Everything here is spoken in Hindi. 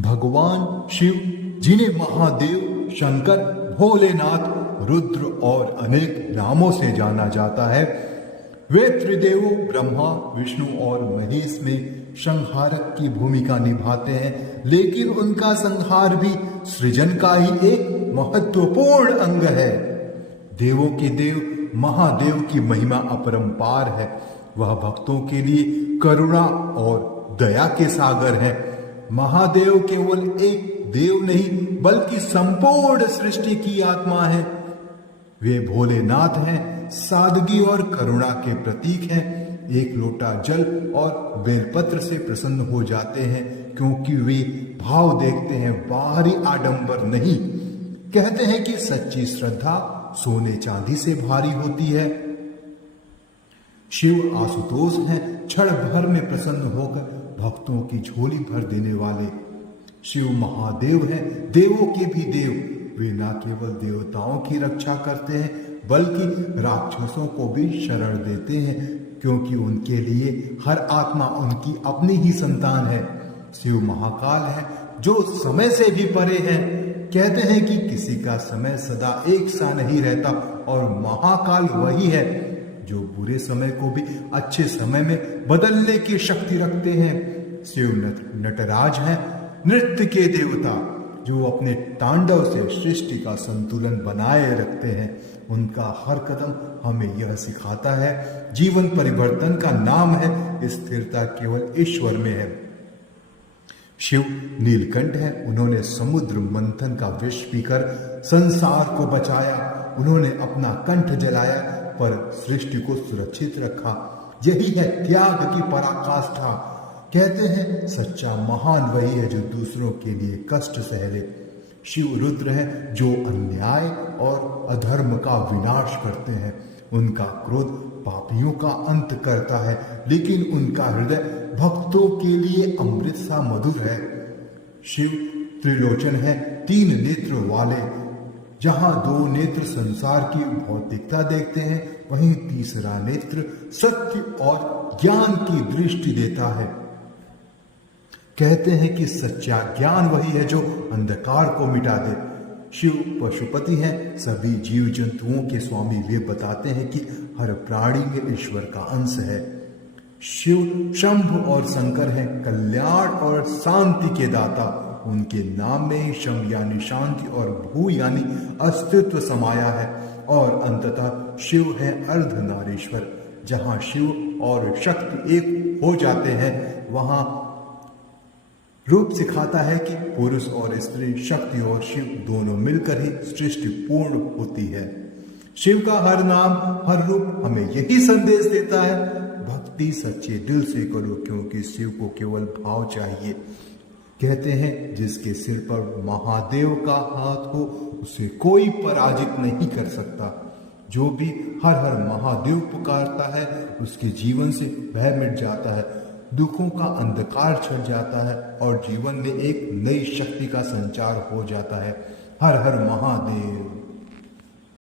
भगवान शिव, जिन्हें महादेव, शंकर, भोलेनाथ, रुद्र और अनेक नामों से जाना जाता है, वे त्रिदेवों ब्रह्मा, विष्णु और महेश में संहारक की भूमिका निभाते हैं। लेकिन उनका संहार भी सृजन का ही एक महत्वपूर्ण अंग है। देवों के देव महादेव की महिमा अपरंपार है। वह भक्तों के लिए करुणा और दया के सागर है। महादेव केवल एक देव नहीं बल्कि संपूर्ण सृष्टि की आत्मा है। वे भोलेनाथ हैं, सादगी और करुणा के प्रतीक हैं। एक लोटा जल और बेलपत्र से प्रसन्न हो जाते हैं, क्योंकि वे भाव देखते हैं, बाहरी आडंबर नहीं। कहते हैं कि सच्ची श्रद्धा सोने चांदी से भारी होती है। शिव आशुतोष हैं, क्षण भर में प्रसन्न होकर भक्तों की झोली भर देने वाले। शिव महादेव हैं, देवों के भी देव। वे न केवल देवताओं की रक्षा करते हैं बल्कि राक्षसों को भी शरण देते हैं, क्योंकि उनके लिए हर आत्मा उनकी अपनी ही संतान है। शिव महाकाल है, जो समय से भी परे हैं। कहते हैं कि किसी का समय सदा एक सा नहीं रहता, और महाकाल वही है जो बुरे समय को भी अच्छे समय में बदलने की शक्ति रखते हैं। शिव नटराज हैं, नृत्य के देवता, जो अपने तांडव से सृष्टि का संतुलन बनाए रखते हैं। उनका हर कदम हमें यह सिखाता है, जीवन परिवर्तन का नाम है, स्थिरता केवल ईश्वर में है। शिव नीलकंठ है, उन्होंने समुद्र मंथन का विष पीकर संसार को बचाया। उन्होंने अपना कंठ जलाया पर सृष्टि को सुरक्षित रखा। यही है त्याग की पराकाष्ठा। कहते हैं सच्चा महान वही है जो दूसरों के लिए कष्ट सह ले। शिव रुद्र है, जो अन्याय और अधर्म का विनाश करते हैं। उनका क्रोध पापियों का अंत करता है, लेकिन उनका हृदय भक्तों के लिए अमृत सा मधुर है। शिव त्रिलोचन है, 3 नेत्र वाले। जहां 2 नेत्र संसार की भौतिकता देखते हैं, वहीं तीसरा नेत्र सत्य और ज्ञान की दृष्टि देता है। कहते हैं कि सच्चा ज्ञान वही है जो अंधकार को मिटा दे। शिव पशुपति हैं, सभी जीव जंतुओं के स्वामी। वे बताते हैं कि हर प्राणी में ईश्वर का अंश है। शिव शंभ और शंकर हैं, कल्याण और शांति के दाता। उनके नाम में ही शम यानी शांति और भू यानी अस्तित्व समाया है। और अंततः शिव है अर्धनारीश्वर। जहां शिव और शक्ति एक हो जाते हैं, वहां रूप सिखाता है कि पुरुष और स्त्री, शक्ति और शिव दोनों मिलकर ही सृष्टि पूर्ण होती है। शिव का हर नाम, हर रूप हमें यही संदेश देता है, भक्ति सच्चे दिल से करो, क्योंकि शिव को केवल भाव चाहिए। कहते हैं जिसके सिर पर महादेव का हाथ हो, उसे कोई पराजित नहीं कर सकता। जो भी हर हर महादेव पुकारता है, उसके जीवन से भय मिट जाता है, दुखों का अंधकार छट जाता है और जीवन में एक नई शक्ति का संचार हो जाता है। हर हर महादेव।